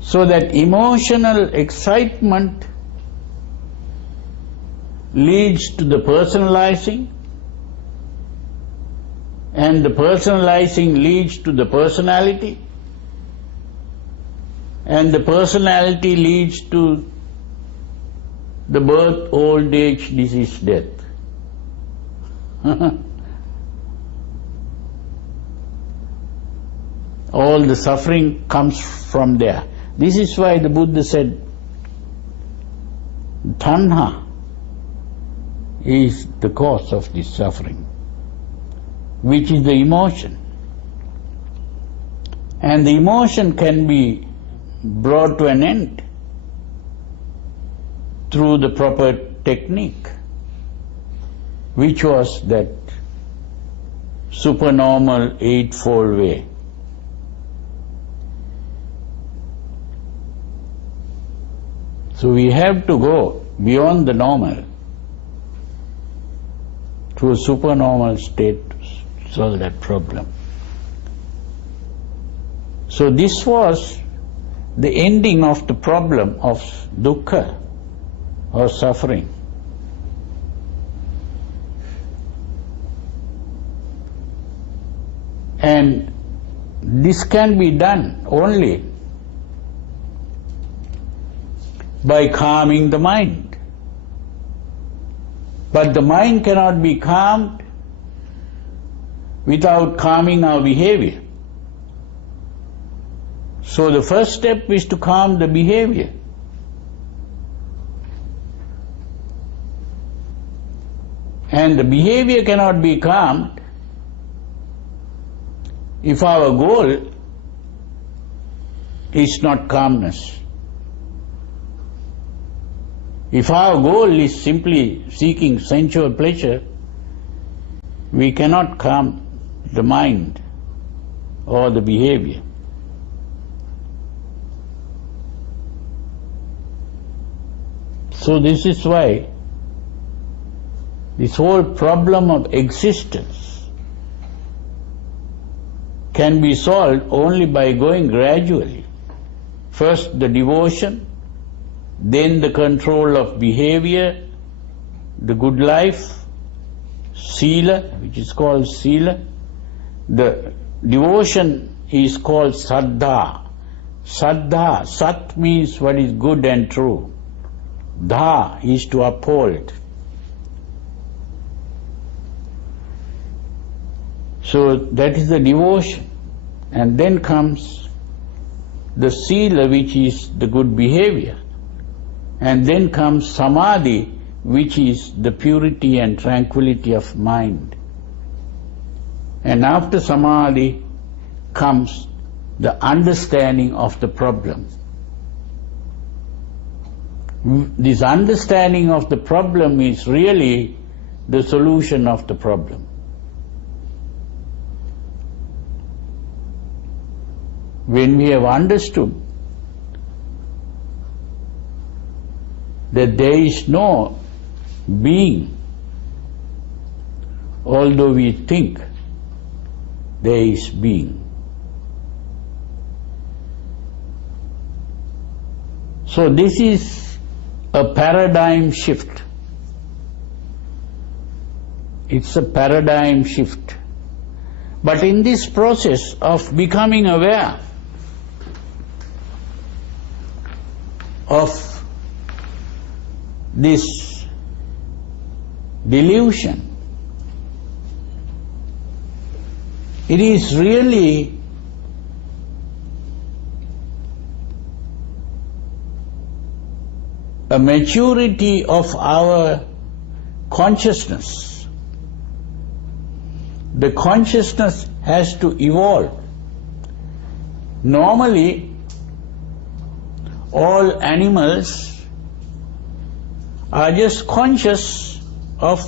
So that emotional excitement leads to the personalizing, and the personalizing leads to the personality, and the personality leads to the birth, old age, disease, death. All the suffering comes from there. This is why the Buddha said, Taṇhā is the cause of this suffering, which is the emotion. And the emotion can be brought to an end through the proper technique, which was that Supernormal Eightfold Way. So we have to go beyond the normal to a supernormal state to solve that problem. So this was the ending of the problem of dukkha, or suffering. And this can be done only by calming the mind. But the mind cannot be calmed without calming our behavior. So the first step is to calm the behavior. And the behavior cannot be calmed if our goal is not calmness. If our goal is simply seeking sensual pleasure, we cannot calm the mind or the behavior. So this is why this whole problem of existence can be solved only by going gradually. First the devotion, then the control of behavior, the good life, Sila, which is called Sīla. The devotion is called Saddhā. Saddhā, Sat means what is good and true. Dhā is to uphold. So that is the devotion. And then comes the Sīla, which is the good behavior. And then comes Samādhi, which is the purity and tranquility of mind. And after Samādhi comes the understanding of the problem. This understanding of the problem is really the solution of the problem. When we have understood that there is no being, although we think there is being. So this is a paradigm shift. It's a paradigm shift. But in this process of becoming aware of this delusion, it is really a maturity of our consciousness. The consciousness has to evolve. Normally, all animals are just conscious of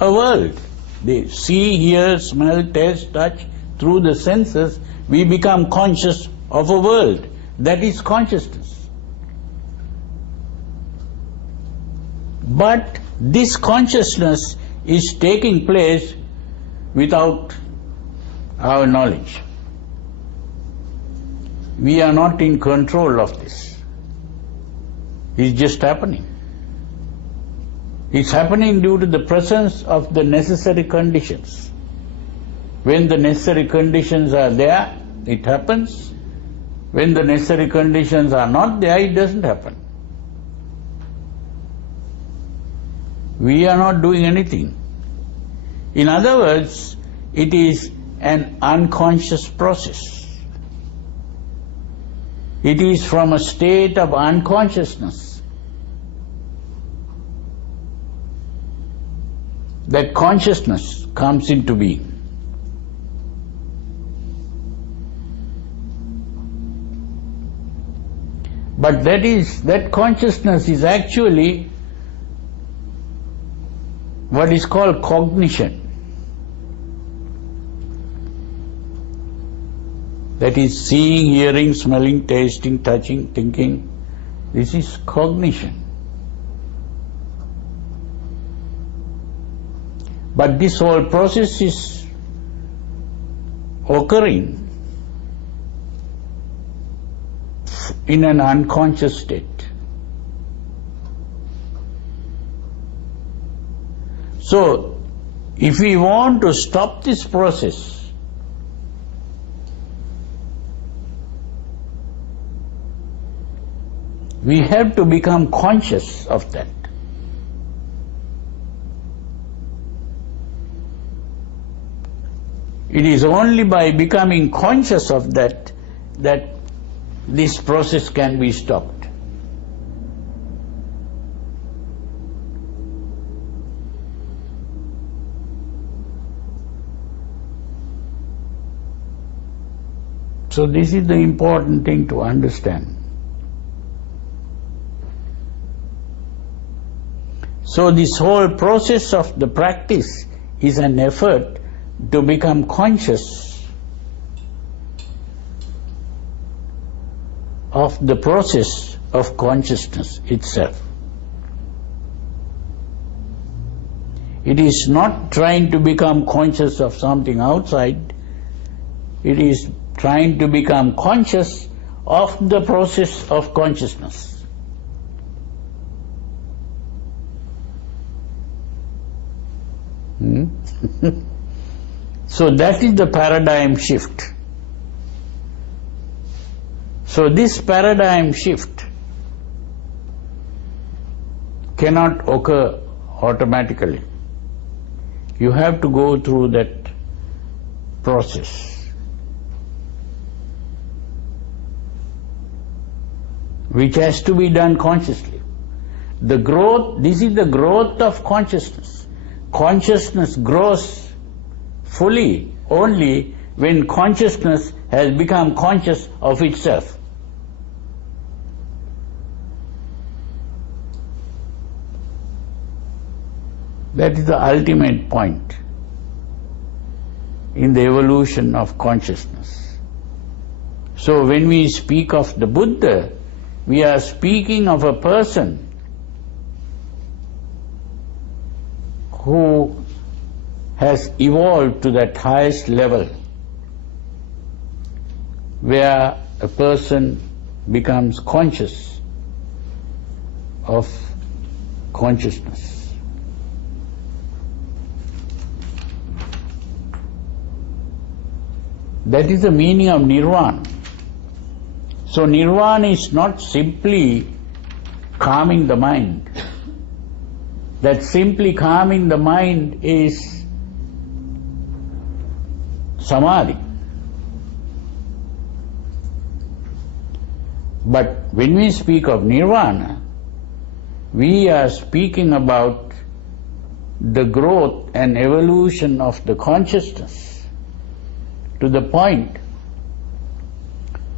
a world. They see, hear, smell, taste, touch. Through the senses, we become conscious of a world. That is consciousness. But this consciousness is taking place without our knowledge. We are not in control of this. It's just happening. It's happening due to the presence of the necessary conditions. When the necessary conditions are there, it happens. When the necessary conditions are not there, it doesn't happen. We are not doing anything. In other words, it is an unconscious process. It is from a state of unconsciousness that consciousness comes into being. But that consciousness is actually what is called cognition. That is seeing, hearing, smelling, tasting, touching, thinking. This is cognition. But this whole process is occurring in an unconscious state. So, if we want to stop this process, we have to become conscious of that. It is only by becoming conscious of that that this process can be stopped. So this is the important thing to understand. So this whole process of the practice is an effort to become conscious of the process of consciousness itself. It is not trying to become conscious of something outside, it is trying to become conscious of the process of consciousness. So that is the paradigm shift. So this paradigm shift cannot occur automatically. You have to go through that process, which has to be done consciously. The growth, this is the growth of consciousness. Consciousness grows fully only when consciousness has become conscious of itself. That is the ultimate point in the evolution of consciousness. So when we speak of the Buddha, we are speaking of a person who has evolved to that highest level where a person becomes conscious of consciousness. That is the meaning of nirvana. So nirvana is not simply calming the mind. That simply calming the mind is Samādhi. But when we speak of nirvana, we are speaking about the growth and evolution of the consciousness to the point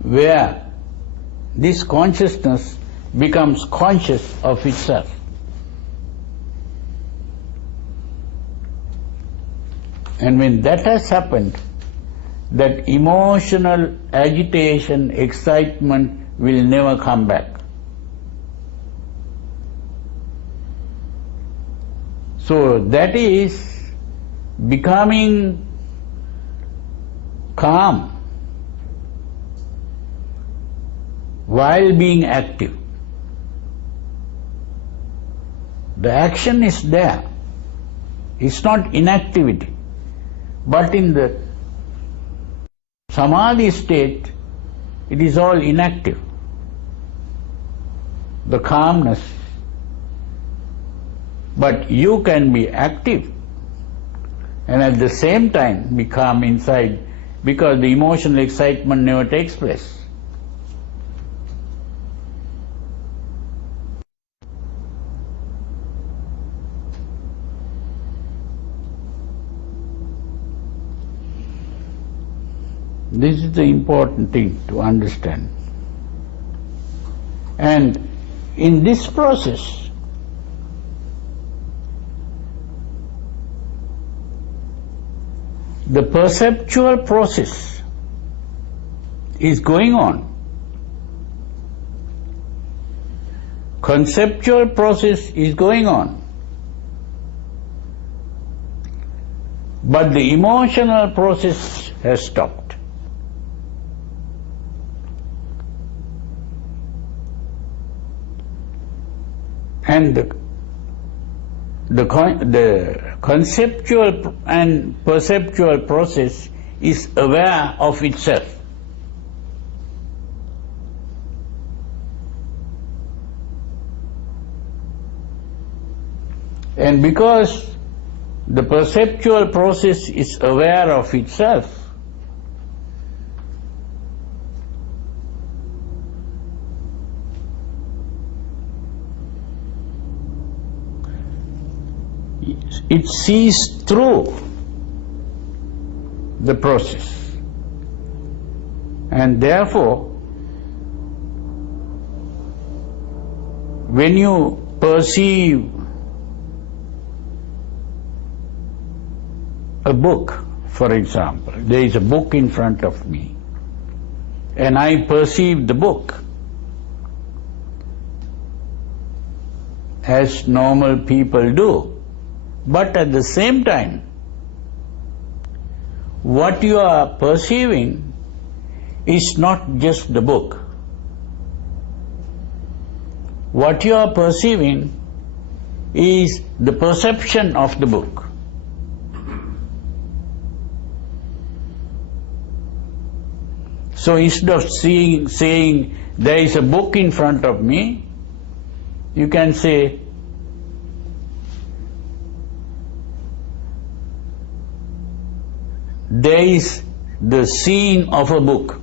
where this consciousness becomes conscious of itself. And when that has happened, that emotional agitation, excitement will never come back. So that is becoming calm while being active. The action is there. It's not inactivity. But in the Samadhi state, it is all inactive. The calmness. But you can be active and at the same time be calm inside, because the emotional excitement never takes place. This is the important thing to understand. And in this process, the perceptual process is going on. Conceptual process is going on. But the emotional process has stopped. And the conceptual and perceptual process is aware of itself. And because the perceptual process is aware of itself, it sees through the process, and therefore when you perceive a book, for example, there is a book in front of me and I perceive the book as normal people do. But at the same time, what you are perceiving is not just the book. What you are perceiving is the perception of the book. So instead of saying there is a book in front of me, you can say there is the seeing of a book.